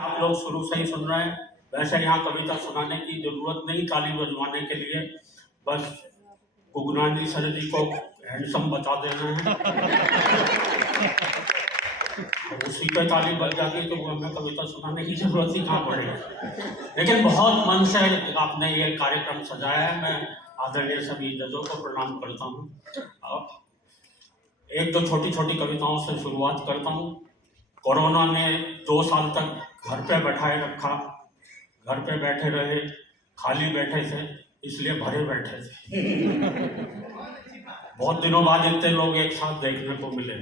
आप लोग शुरू से ही सुन रहे हैं। वैसे यहाँ कविता सुनाने की जरूरत नहीं, ताली बजवाने के लिए बस गुगनानी सर जी को हैंडसम बता देना है, उसी पे ताली बज जाती तो हमें कविता सुनाने की जरूरत ही कहाँ पड़ेगी। लेकिन बहुत मन से आपने ये कार्यक्रम सजाया है, मैं आदरणीय सभी जजों को प्रणाम करता हूँ। एक दो छोटी छोटी कविताओं से शुरुआत करता हूँ। कोरोना ने 2 साल तक घर पे बैठाए रखा, घर पे बैठे रहे, खाली बैठे थे इसलिए भरे बैठे थे। बहुत दिनों बाद इतने लोग एक साथ देखने को मिले,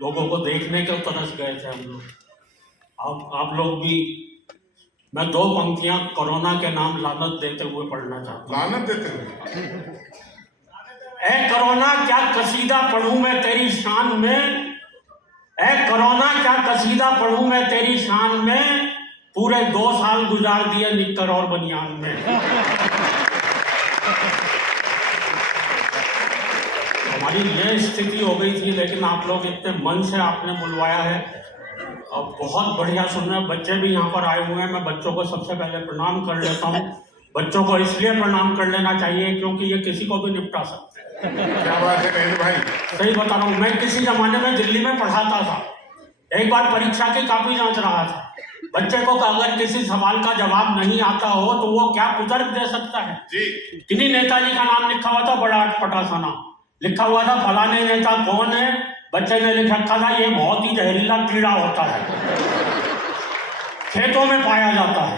लोगों को देखने के तरस गए थे हम लोग। आप लोग भी, मैं 2 पंक्तियां कोरोना के नाम लानत देते हुए पढ़ना चाहता हूँ। लानत देते हुए? ए कोरोना क्या कसीदा पढ़ूं मैं तेरी शान में, ए कोरोना क्या कसीदा पढ़ूं मैं तेरी शान में, पूरे 2 साल गुजार दिए निक्कर और बनियान में। हमारी ये स्थिति हो गई थी, लेकिन आप लोग इतने मन से आपने बुलवाया है और बहुत बढ़िया सुन रहे हैं। बच्चे भी यहाँ पर आए हुए हैं, मैं बच्चों को सबसे पहले प्रणाम कर लेता हूँ। बच्चों को इसलिए प्रणाम कर लेना चाहिए क्योंकि ये किसी को भी निपटा सकते हैं। क्या बात है महेंद्र भाई, सही बता रहा हूँ। मैं किसी जमाने में दिल्ली में पढ़ाता था, एक बार परीक्षा की कॉपी जांच रहा था। बच्चे को अगर किसी सवाल का जवाब नहीं आता हो तो वो क्या कुतर्क दे सकता है जी। किन्हीं नेताजी का नाम लिखा हुआ था, बड़ा अटपटा सा नाम लिखा हुआ था, फलाने नेता कौन है। बच्चे ने लिख रखा था ये बहुत ही जहरीला कीड़ा होता है, खेतों में पाया जाता है,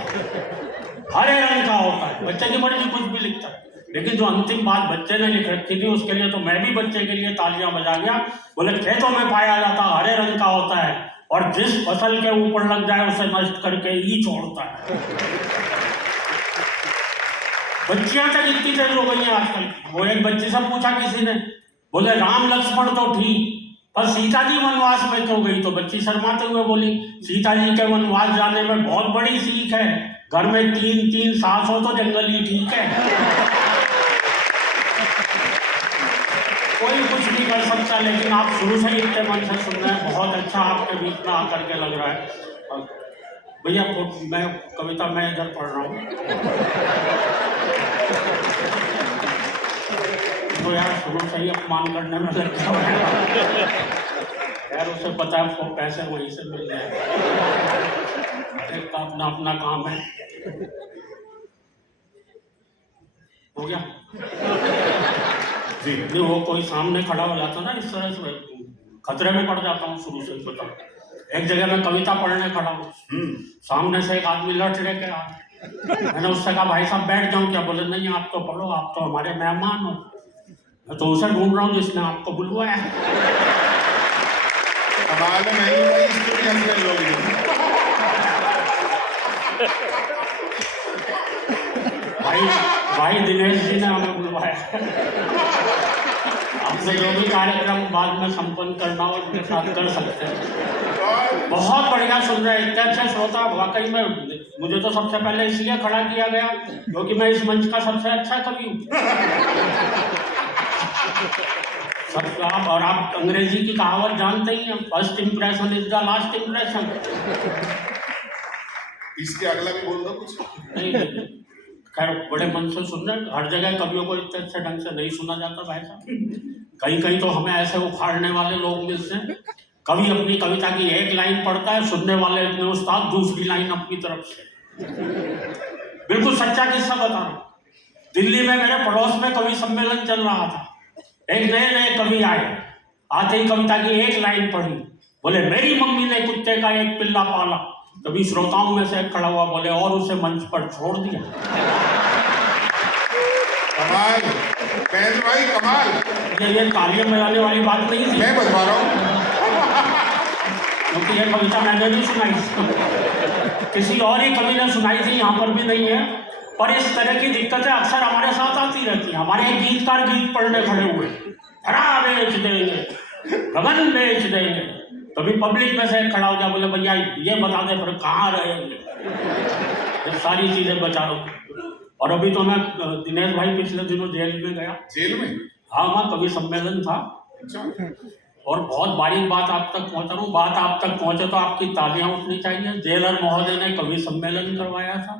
हरे रंग का होता है। बच्चे की मर्जी कुछ भी लिखता है, लेकिन जो अंतिम बात बच्चे ने लिख रखी थी उसके लिए तो मैं भी बच्चे के लिए तालियां बजा गया। बोले खेतों में पाया जाता, हरे रंग का होता है और जिस फसल के ऊपर लग जाए उसे नष्ट करके ही छोड़ता है। बच्चियां तक इतनी तेज हो गई है आजकल। वो एक बच्ची से पूछा किसी ने, बोले राम लक्ष्मण तो ठीक, पर सीता जी वनवास में क्यों गई? तो बच्ची शर्माते हुए बोली सीता जी के वनवास जाने में बहुत बड़ी सीख है, घर में 3 सास हो तो जंगल ही ठीक है। कोई कुछ नहीं कर सकता, लेकिन आप शुरू से ही इतने मन से सुन रहे हैं, बहुत अच्छा आपके बीच में आकर के लग रहा है। भैया मैं कविता मैं इधर पढ़ रहा हूँ तो यार शुरू से ही अपमान करने में लगता है। यार उसे पता है आपको पैसे वहीं से मिल जाए, का अपना अपना काम है। हो गया जी। नहीं वो कोई सामने खड़ा हो जाता ना इस तरह से खतरे में पड़ जाता हूँ शुरू से ही। बताओ, एक जगह मैं कविता पढ़ने खड़ा हूँ, सामने से एक आदमी लट लेके आ, मैंने उससे कहा भाई साहब बैठ जाऊँ क्या? बोले नहीं आप तो पढ़ो, आप तो हमारे मेहमान हो। मैं तो उसे ढूंढ रहा हूँ जिसने आपको बुलवाया। कमाल है महेंद्र भाई, इसको भी हंसने लोग। भाई दिनेश जी ने हमें बुलवाया। आपने जो भी कार्यक्रम बाद में संपन्न करना हो उनके साथ कर सकते हैं। बहुत बढ़िया सुन रहे हैं, इतने अच्छे श्रोता। वाकई में मुझे तो सबसे पहले इसलिए खड़ा किया गया क्योंकि मैं इस मंच का सबसे अच्छा कवि हूँ। और आप अंग्रेजी की कहावत जानते ही हैं, first impression is the last impression. इसके अगला भी बोल दो कुछ। नहीं खैर बड़े मन से सुन रहे। हर जगह कवियों को इतने अच्छे ढंग से नहीं सुना जाता भाई साहब। कहीं कहीं तो हमें ऐसे उखाड़ने वाले लोग मिलते हैं। कवि अपनी कविता की एक लाइन पढ़ता है, सुनने वाले इतने उस्ताद दूसरी लाइन अपनी तरफ से। बिल्कुल सच्चा किस्सा बता रहा हूँ। दिल्ली में मेरे पड़ोस में कवि सम्मेलन चल रहा था। एक नए कवि आए, आते ही कविता की एक लाइन पढ़ी, बोले मेरी मम्मी ने कुत्ते का एक पिल्ला पाला। तभी श्रोताओं में से खड़ा हुआ बोले और उसे मंच पर छोड़ दिया। कमाल महेंद्र भाई, कमाल। ये तालियां बजाने वाली बात नहीं थी, मैं बता रहा हूँ क्योंकि ये कविता मैंने नहीं सुनाई, किसी और ही कवि ने सुनाई थी, यहाँ पर भी नहीं है। पर इस तरह की दिक्कतें अक्सर हमारे साथ आती रहती हैं। हमारे एक गीतकार गीत पढ़ने खड़े हुए, हरा बेच देंगे, गगन बेच देंगे। तभी पब्लिक में से खड़ा हो गया, बोले भैया ये बता दे पर कहाँ रहेंगे, जब सारी चीजें बचा लो। और अभी तो मैं दिनेश भाई पिछले दिनों जेल में गया। जेल में? हाँ वहाँ कवि सम्मेलन था। अच्छा। और बहुत बारीक बात आप तक पहुंचा रहा हूँ। बात आप तक पहुंचे तो आपकी तालियां उठनी चाहिए। जेलर महोदय ने कवि सम्मेलन करवाया था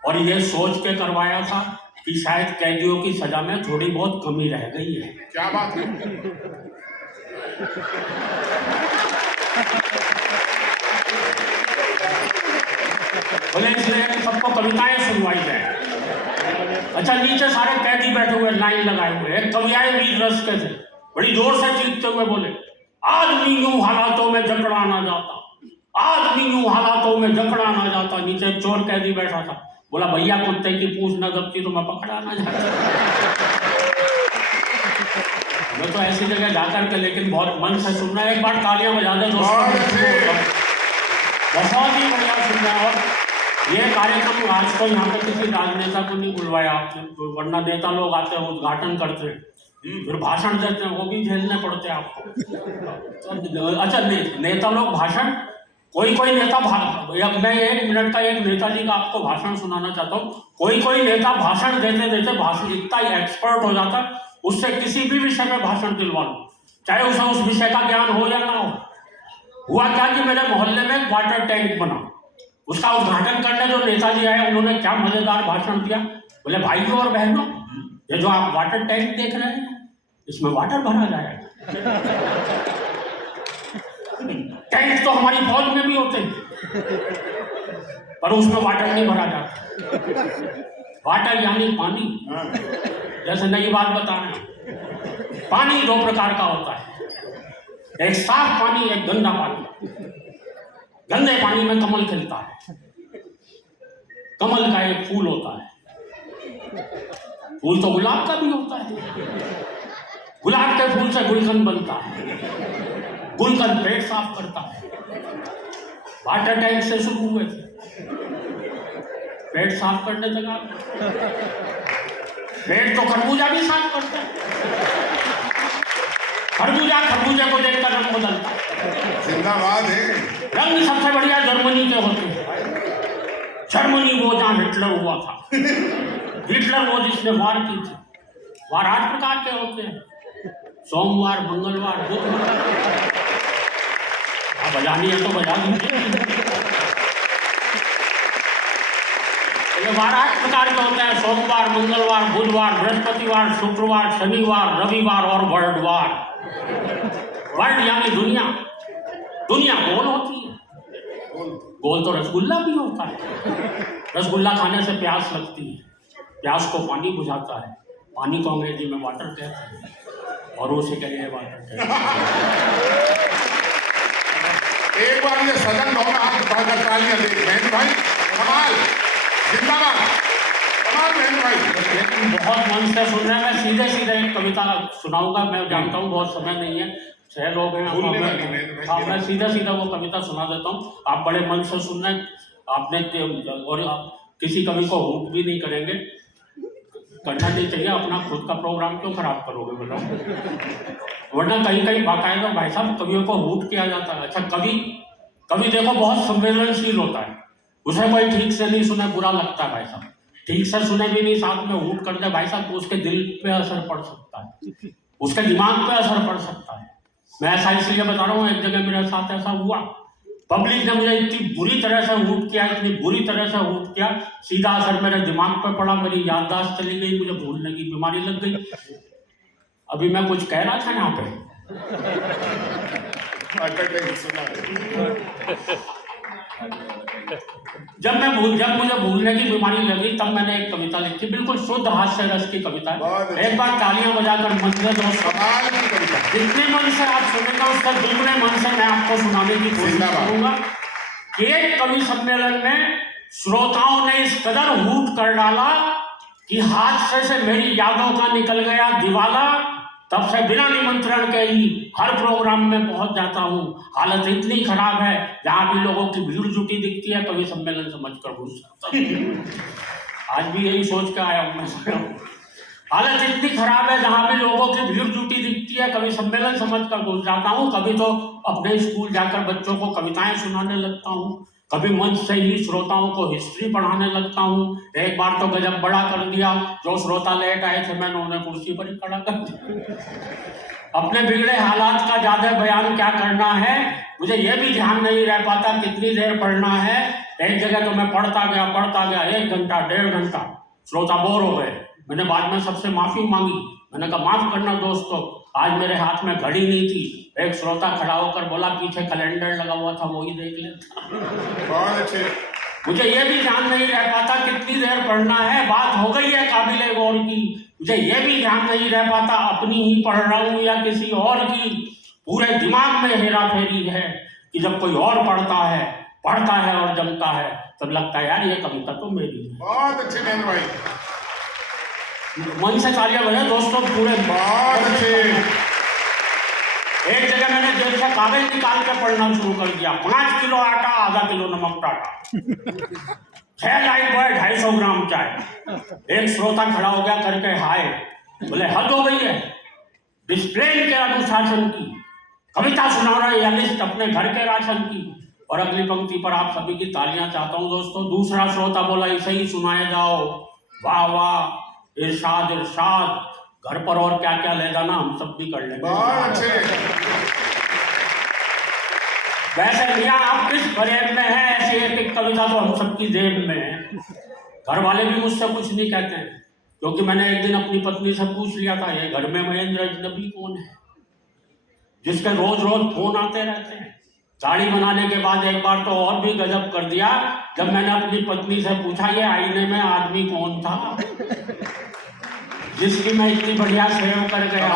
और ये सोच के करवाया था कि शायद कैदियों की सजा में थोड़ी बहुत कमी रह गई है। क्या बात है? बोले इसलिए सबको कविताएं सुनवाई जाए। अच्छा, नीचे सारे कैदी बैठे हुए लाइन लगाए हुए, एक कवि आए वीर रस के थे, बड़ी जोर से चीखते हुए बोले, आदमी यूं हालातों में जकड़ा ना जाता, आदमी यूं हालातों में जकड़ा ना जाता। नीचे एक चोर कैदी बैठा था, बोला भैया कुत्ते की पूंछ न दबती तो मैं पकड़ा ना जाता। मैं तो ऐसी जगह जाकर के लेकिन बहुत मन से सुनना है। एक बार तालियां बजा दे दोस्तों, बहुत ही बढ़िया सुनना है। और ये कार्यक्रम आज तो यहाँ पे किसी राजनेता को नहीं बुलवाया आपने, वरना नेता लोग आते हैं उद्घाटन करते हैं फिर भाषण देते हैं, वो भी झेलने पड़ते हैं आपको। अच्छा, नेता लोग भाषण, कोई नेता मैं 1 मिनट का एक नेताजी का आपको भाषण सुनाना चाहता हूँ। कोई नेता भाषण देते देते भाषण इतना ही एक्सपर्ट हो जाता है, उससे किसी भी विषय में भाषण दिलवा लो, चाहे उसे उस विषय का ज्ञान हो या ना हो। हुआ क्या कि मेरे मोहल्ले में एक वाटर टैंक बना, उसका उद्घाटन करने जो नेताजी आए उन्होंने क्या मजेदार भाषण दिया। बोले भाइयों और बहनों, ये जो आप वाटर टैंक देख रहे हैं इसमें वाटर भरा जाएगा। टैंक तो हमारी फौज में भी होते हैं पर उसमें वाटर नहीं भरा जाता। वाटर यानी पानी। जैसे नई बात बता रहे हैं, पानी 2 प्रकार का होता है, एक साफ पानी, एक गंदा पानी। गंदे पानी में कमल खिलता है, कमल का एक फूल होता है, फूल तो गुलाब का भी होता है। गुलाब के फूल से गुलकंद बनता है, गुलकंद पेट साफ करता है। वाटर टैंक से शुरू हुए थे, पेट साफ करने लगा, पेट तो खरबूजा भी साफ करता है। खरबूजे को देखकर रंग बदलता है। जिंदाबाद है। रंग सबसे बढ़िया जर्मनी के होते हैं। जर्मनी वो जहाँ हिटलर हुआ था, हिटलर वो जिसने वार की थी। वार 8 प्रकार के होते हैं, सोमवार, मंगलवार, बुधवार। बजानी है तो बजा दीजिए। वार 8 प्रकार के होते हैं, सोमवार, मंगलवार, बुधवार, बृहस्पतिवार, शुक्रवार, शनिवार, रविवार और वर्ल्डवार। वर्ल्ड यानी दुनिया। दुनिया गोल होती है, गोल तो रसगुल्ला भी होता है। रसगुल्ला खाने से प्यास लगती है, प्यास को पानी बुझाता है, पानी को अंग्रेजी में वाटर कहते हैं और उसे के लिए वाटर कहते हैं। एक बार ये सदन दोनों हाथ उठाकर तालियां दे। बहन भाई कमाल, जिंदाबाद, कमाल बहन भाई। लेकिन बहुत मन से सुन रहे हैं। मैं सीधे एक कविता सुनाऊंगा। मैं जानता हूँ बहुत समय नहीं है, 6 लोग हैं। मैं सीधा वो कविता सुना देता हूँ, आप बड़े मन से सुन रहे हैं। आपने और आप किसी कवि को हूट भी नहीं करेंगे, करना नहीं चाहिए। अपना खुद का प्रोग्राम क्यों खराब करोगे बताओ, वरना कहीं बाकायदा भाई साहब कवियों को हूट किया जाता है। अच्छा, कवि देखो बहुत संवेदनशील होता है, उसे कोई ठीक से नहीं सुने बुरा लगता है भाई साहब, ठीक से सुने भी नहीं साथ में हूट कर दे भाई साहब तो उसके दिल पे असर पड़ सकता है, उसके दिमाग पे असर पड़ सकता है। मैं ऐसा इसलिए बता रहा हूँ, एक जगह मेरे साथ ऐसा हुआ, पब्लिक ने मुझे इतनी बुरी तरह से हूट किया, इतनी बुरी तरह से हूट किया, सीधा असर मेरे दिमाग पे पड़ा, मेरी याददाश्त चली गई, मुझे भूलने की बीमारी लग गई। अभी मैं कुछ कह रहा था यहाँ पे, जब मुझे भूलने की बीमारी लगी तब मैंने एक कविता लिखी, बिल्कुल शुद्ध हास्य रस की कविता है। एक बार तालियां बजाकर मंच जितने मन से आप सुनेंगे उसका दुगने मन से मैं आपको सुनाने की कोशिश करूंगा। एक कवि सम्मेलन में श्रोताओं ने इस कदर हूट कर डाला कि हादसे से मेरी यादों का निकल गया दिवाला। तब से बिना निमंत्रण के ही हर प्रोग्राम में पहुंच जाता हूँ। हालत इतनी खराब है, जहाँ भी लोगों की भीड़ जुटी दिखती है कवि सम्मेलन समझकर घुस जाता हूँ। आज भी यही सोच के आया हूँ मैं। हालत इतनी खराब है, जहाँ भी लोगों की भीड़ जुटी दिखती है कवि सम्मेलन समझकर घुस जाता हूँ। कभी तो अपने स्कूल जाकर बच्चों को कविताएं सुनाने लगता हूँ, कभी मंच से ही श्रोताओं को हिस्ट्री पढ़ाने लगता हूँ। एक बार तो गजब बड़ा कर दिया, जो श्रोता लेट आए थे मैंने उन्हें कुर्सी पर ही खड़ा कर दिया। अपने बिगड़े हालात का ज्यादा बयान क्या करना है, मुझे ये भी ध्यान नहीं रह पाता कितनी देर पढ़ना है। एक जगह तो मैं पढ़ता गया 1 घंटा 1.5 घंटा, श्रोता बोर हो गए। मैंने बाद में सबसे माफी मांगी, मैंने कहा माफ करना दोस्तों, आज मेरे हाथ में घड़ी नहीं थी। एक श्रोता खड़ा होकर बोला पीछे कैलेंडर लगा हुआ था, वही देख लेता। बहुत अच्छे। मुझे ये भी ध्यान नहीं रह पाता कितनी देर पढ़ना है, बात हो गई है काबिले गौर की। मुझे ये भी ध्यान नहीं रह पाता अपनी ही पढ़ रहा हूँ या किसी और की। पूरे दिमाग में हेरा फेरी है कि जब कोई और पढ़ता है और जमता है, तब लगता है यार ये कविता तो मेरी है। बहुत अच्छे महेंद्र भाई, वहीं से तालियां बजाए दोस्तों पूरे। बहुत अच्छे। एक जगह मैंने जेब से कागज निकाल के पढ़ना शुरू कर दिया। 5 किलो आटा, आधा किलो नमक टाटा, 6 लाइट बॉय, 250 ग्राम चाय। एक श्रोता खड़ा हो गया करके हाय, बोले हद हो गई है, डिसिप्लिन के अनुशासन की कविता सुना रहा है या लिस्ट अपने घर के राशन की। और अगली पंक्ति पर आप सभी की तालियां चाहता हूं दोस्तों। दूसरा श्रोता बोला इसे ही सुनाए जाओ, वाह वाह, इरशाद इरशाद, घर पर और क्या क्या ले जाना हम सब भी कर लेंगे। बहुत अच्छे। वैसे मियां आप किस फरेब में है, ऐसी एक कविता तो हम सबकी जेब में है। घर वाले भी मुझसे कुछ नहीं कहते हैं, क्योंकि मैंने एक दिन अपनी पत्नी से पूछ लिया था ये घर में महेंद्र अजनबी कौन है जिसके रोज रोज फोन आते रहते हैं। दाढ़ी बनाने के बाद एक बार तो और भी गजब कर दिया, जब मैंने अपनी पत्नी से पूछा ये आईने में आदमी कौन था जिसकी मैं इतनी बढ़िया सेव कर गया।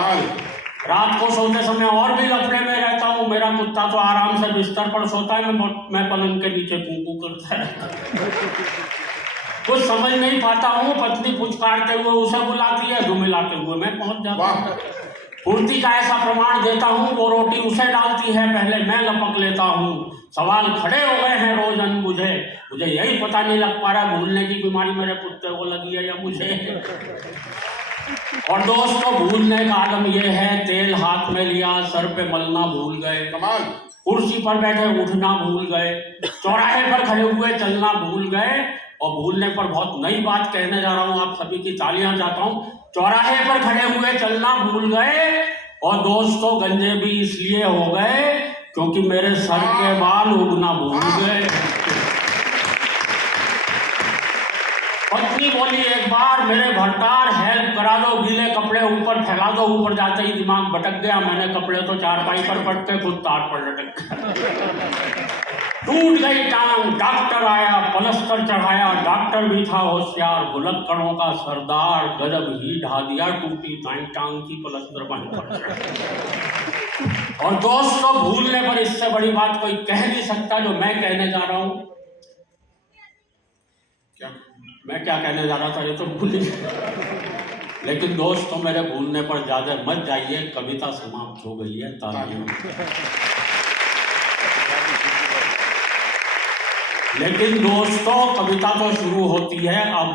रात को सोते समय और भी लफड़े में रहता हूँ। मेरा कुत्ता तो आराम से बिस्तर पर सोता है, मैं पलंग के नीचे कूकू करता रहता कुछ समझ नहीं पाता हूँ। पत्नी पुचकारते हुए उसे बुलाती है, मिलाते हुए मैं पहुंच जाता हूँ। पूर्ति का ऐसा प्रमाण देता हूँ, वो रोटी उसे डालती है, पहले मैं लपक लेता हूँ। सवाल खड़े हो गए हैं रोज अनबुझे, मुझे यही पता नहीं लग पा रहा भूलने की बीमारी मेरे कुत्ते को लगी है या मुझे। और दोस्तों भूलने का आलम यह है, तेल हाथ में लिया सर पे मलना भूल गए, कमाल। कुर्सी पर बैठे उठना भूल गए, चौराहे पर खड़े हुए चलना भूल गए। और भूलने पर बहुत नई बात कहने जा रहा हूं, आप सभी की तालियां चाहता हूं। चौराहे पर खड़े हुए चलना भूल गए, और दोस्तों गंजे भी इसलिए हो गए क्योंकि मेरे सर के बाल उगना भूल गए। पत्नी बोली एक बार मेरे भरतार हेल्प करा दो, गीले कपड़े ऊपर फैला दो। ऊपर जाते ही दिमाग भटक गया, मैंने कपड़े तो चारपाई पर पट के खुद तार पर लटक टूट गई टांग। डॉक्टर आया, पलस्तर चढ़ाया, डॉक्टर भी था होशियार, भुलक्कड़ों का सरदार, गजब ही ढा दिया टूटी दाई टांग की पलस्तर बनकर। और दोस्तों भूलने पर इससे बड़ी बात कोई कह नहीं सकता जो मैं कहने जा रहा हूं। मैं क्या कहने जा रहा था ये तो भूल ही। लेकिन दोस्तों मेरे भूलने पर ज्यादा मत जाइए, कविता समाप्त हो गई है। तालियां। लेकिन दोस्तों कविता तो शुरू होती है अब।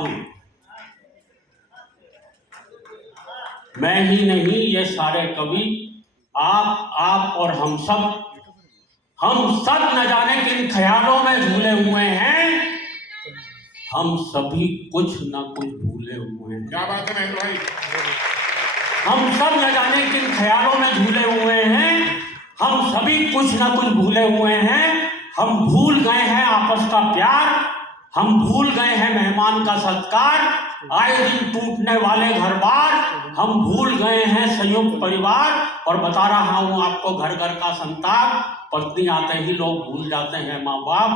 मैं ही नहीं ये सारे कवि, आप और हम सब न जाने किन ख्यालों में झूले हुए हैं। हम सभी कुछ न कुछ भूले हुए हैं। क्या बात है महेंद्र भाई। हम सब न जाने किन ख्यालों में झूले हुए हैं। हम सभी कुछ न कुछ भूले हुए हैं। हम भूल गए हैं आपस का प्यार, हम भूल गए हैं मेहमान का सत्कार, आए दिन टूटने वाले घर बार। हम भूल गए हैं संयुक्त परिवार, और बता रहा हूं आपको घर घर का संताप। पत्नी आते ही लोग भूल जाते हैं माँ बाप,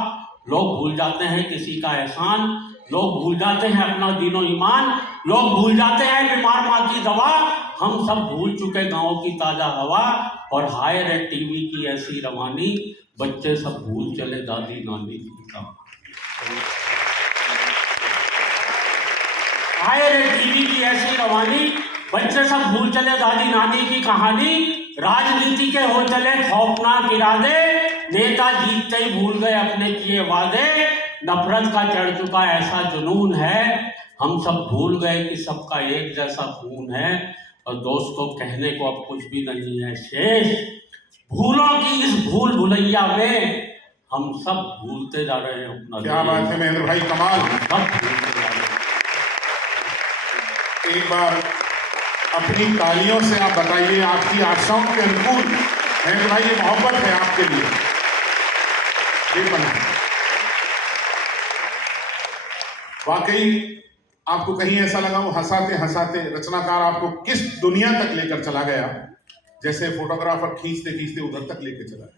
लोग भूल जाते हैं किसी का एहसान, लोग भूल जाते हैं अपना दीनो ईमान, लोग भूल जाते हैं बीमार माँ की दवा। हम सब भूल चुके गाँव की ताजा हवा, और हाय रे टीवी की ऐसी रवानी, बच्चे सब भूल चले दादी नानी की कहानी। हाय रे टीवी की ऐसी रवानी, बच्चे सब भूल चले दादी नानी की कहानी। राजनीति के हो चले खौफनाक इरादे, नेता जीतते ही भूल गए अपने किए वादे। नफरत का चढ़ चुका ऐसा जुनून है, हम सब भूल गए कि सबका एक जैसा खून है। और दोस्तों कहने को अब कुछ भी नहीं है शेष, भूलों की इस भूल भुलैया में हम सब भूलते जा रहे हैं अपना। क्या बात है महेंद्र भाई, कमाल। सब भूलते जा रहे हैं। एक बार अपनी तालियों से आप बताइए, आपकी आशाओं के अनुकूल मयंक भाई, ये मोहब्बत है आपके लिए। ये बना वाकई आपको कहीं ऐसा लगा वो हंसाते हंसाते रचनाकार आपको किस दुनिया तक लेकर चला गया, जैसे फोटोग्राफर खींचते खींचते उधर तक लेकर चला गया।